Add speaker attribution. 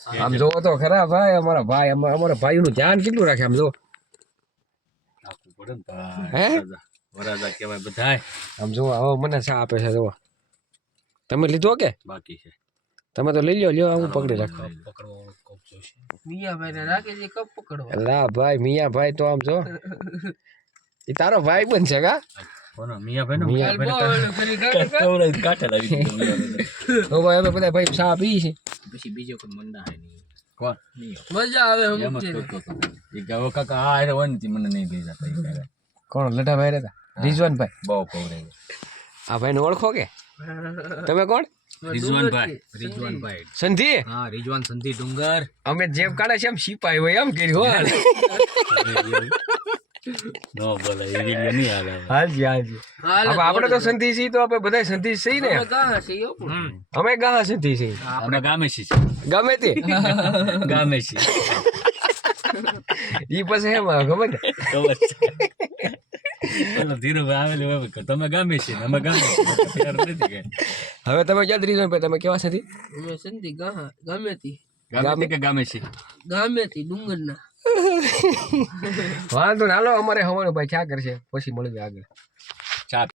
Speaker 1: આમ જોવો તો ખરા ભાઈ અમારા ભાઈનું ધ્યાન કેટલું રાખે આમ જો હે
Speaker 2: વરાજા કહેવાય બધાય
Speaker 1: આમ જો હવે મને ચા આપે છે જો તમે લીધો કે
Speaker 2: બાકી છે
Speaker 1: તમે તો લઈ લ્યો હું પકડી રાખો
Speaker 2: પકડવાનો કોક જોશે
Speaker 3: મિયાભાઈ ને રાખે છે કપ પકડવા
Speaker 1: અલા ભાઈ મિયાભાઈ તો આમ જો એ તારો ભાઈ બન છે કા
Speaker 2: કોનો મિયાભાઈ નો
Speaker 3: ફરી કાઢે
Speaker 2: કાઢે લાવી
Speaker 1: તો ભાઈ અમે બધા ભાઈ ચા પી છે
Speaker 2: પછી બીજો કોઈ મંડા હે નહીં કોણ
Speaker 3: મજા આવે
Speaker 2: એમ
Speaker 3: હમ
Speaker 2: જ કરતો હતો એ ગાવો કાકા આ રે વનતી મને નહીં ગઈ જતા એ કાકા
Speaker 1: કોણ લટા ભાઈ હતા રિઝવાનભાઈ
Speaker 2: બહુ પવરે
Speaker 1: આ ભાઈને ઓળખો કે તમે કોણ
Speaker 2: રિઝવાનભાઈ
Speaker 1: સંધી
Speaker 2: હા રિઝવાન સંધી ડુંગર
Speaker 1: અમે જેબ કાઢે છે એમ સિપાઈ હોય એમ કર્યું
Speaker 2: નો બોલે એ વિડિયો નહીં આવે
Speaker 1: હાલજી આપણે તો સંધી છીએ તો આપણે બધા સંધી છીએ ને
Speaker 3: ગાહ છે યો
Speaker 1: અમે ગાહ સંધી છીએ
Speaker 2: આપણે ગામે છીએ
Speaker 1: ગમે તે
Speaker 2: ગામે છીએ
Speaker 1: ઈ પછી એમ ખબર ને
Speaker 2: ખબર છે બોલો ધીરુભાઈ આવેલું હવે કે તમે ગામે છીએ અમે ગામે છીએ ફેર નથી કે
Speaker 1: હવે તમે ક્યાં રિઝવાનભાઈ તમે કેવા સંધી
Speaker 3: અમે સંધી ગાહ ગામેથી
Speaker 2: ગામે કે ગામે છીએ
Speaker 3: ગામેથી ડુંગરના
Speaker 1: વાંધો ને હાલો અમારે હવાનું ભાઈ ક્યાં કરશે પછી મળીએ આગળ
Speaker 2: ચા